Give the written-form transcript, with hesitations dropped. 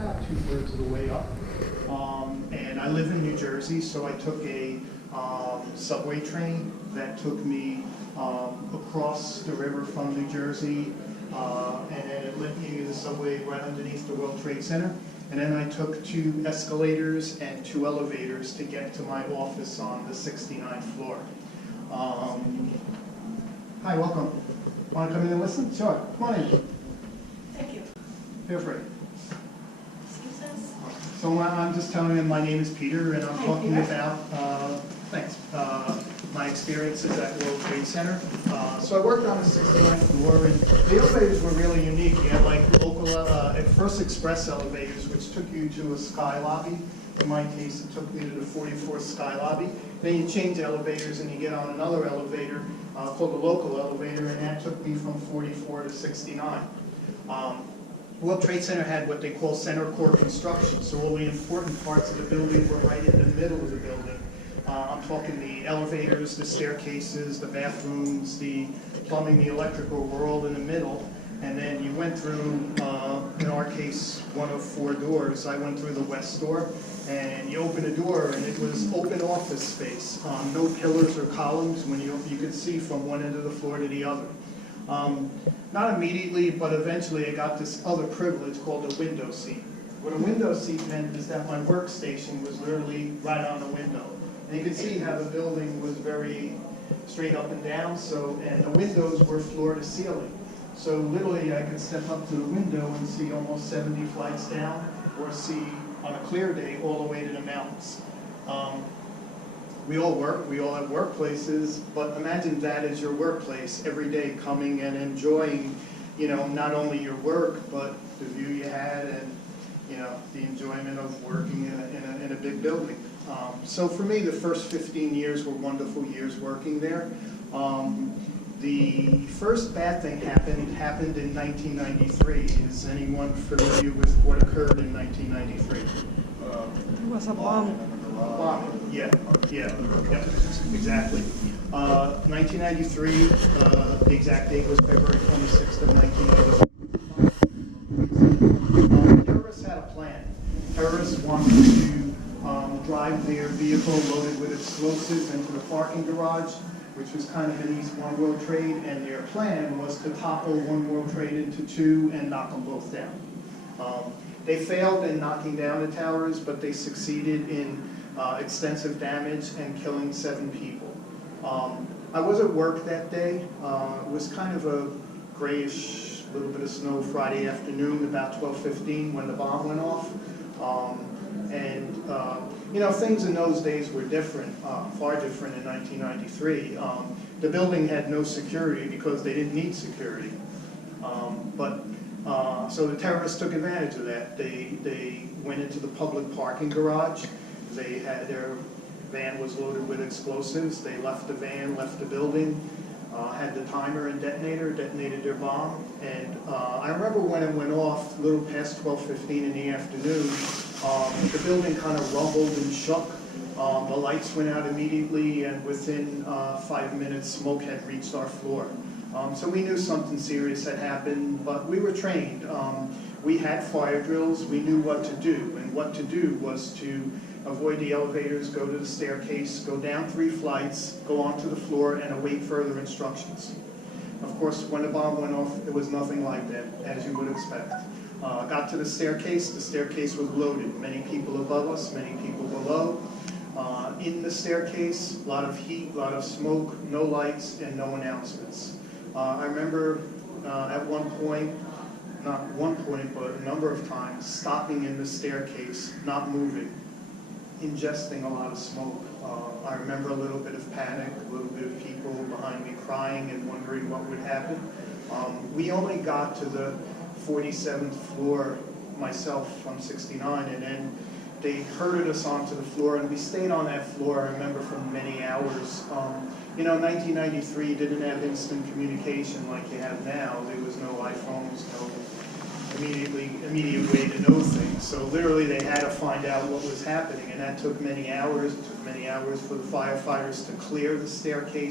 about 2/3 of the way up. And I live in New Jersey, so I took a subway train that took me across the river from New Jersey, and then it led me to the subway right underneath the World Trade Center. And then I took 2 escalators and 2 elevators to get to my office on the 69th floor. Hi, welcome. Want to come in and listen? Sure, come on in. Thank you. Feel free. Excuse us? So I'm just telling you, my name is Peter, and I'm Hi, talking Peter. about, my experiences at World Trade Center. So I worked on the 69th floor, and the elevators were really unique. You had like local, at first express elevators, which took you to a sky lobby. In my case, it took me to the 44th sky lobby. Then you change elevators and you get on another elevator called the local elevator, and that took me from 44 to 69. World Trade Center had what they call center core construction, so all the important parts of the building were right in the middle of the building. I'm talking the elevators, the staircases, the bathrooms, the plumbing, the electrical were all in the middle. And then you went through, in our case, one of 4 doors. I went through the west door, and you open a door, and it was open office space. No pillars or columns when you could see from one end of the floor to the other. Not immediately, but eventually I got this other privilege called a window seat. What a window seat meant is that my workstation was literally right on the window. And you could see how the building was very straight up and down, and the windows were floor to ceiling. So literally I could step up to the window and see almost 70 flights down, or see on a clear day all the way to the mountains. We all work, we all have workplaces, but imagine that as your workplace every day, coming and enjoying, not only your work, but the view you had and, the enjoyment of working in a big building. So for me, the first 15 years were wonderful years working there. The first bad thing happened in 1993. Is anyone familiar with what occurred in 1993? It was a bomb. Bombing, yeah, exactly. 1993, the exact date was February 26th of 1993. Terrorists had a plan. Terrorists wanted to drive their vehicle loaded with explosives into the parking garage, which was kind of beneath One World Trade, and their plan was to topple One World Trade into 2 and knock them both down. They failed in knocking down the towers, but they succeeded in extensive damage and killing 7 people. I was at work that day. It was kind of a grayish, little bit of snow Friday afternoon, about 12:15 when the bomb went off. Things in those days were different, far different in 1993. The building had no security because they didn't need security. So the terrorists took advantage of that. They went into the public parking garage. Their van was loaded with explosives. They left the van, left the building, had the timer and detonator, detonated their bomb. And I remember when it went off, a little past 12:15 in the afternoon, the building kind of rumbled and shook. The lights went out immediately, and within 5 minutes, smoke had reached our floor. So we knew something serious had happened, but we were trained. We had fire drills. We knew what to do, and what to do was to avoid the elevators, go to the staircase, go down 3 flights, go onto the floor, and await further instructions. Of course, when the bomb went off, it was nothing like that, as you would expect. Got to the staircase was loaded. Many people above us, many people below. In the staircase, a lot of heat, a lot of smoke, no lights, and no announcements. I remember at one point, not one point, but a number of times, stopping in the staircase, not moving, ingesting a lot of smoke. I remember a little bit of panic, a little bit of people behind me crying and wondering what would happen. We only got to the 47th floor, myself from 69, and then they herded us onto the floor, and we stayed on that floor, I remember, for many hours. 1993 didn't have instant communication like you have now. There was no iPhones, no immediate way to know things. So literally they had to find out what was happening, and that took many hours. It took many hours for the firefighters to clear the staircase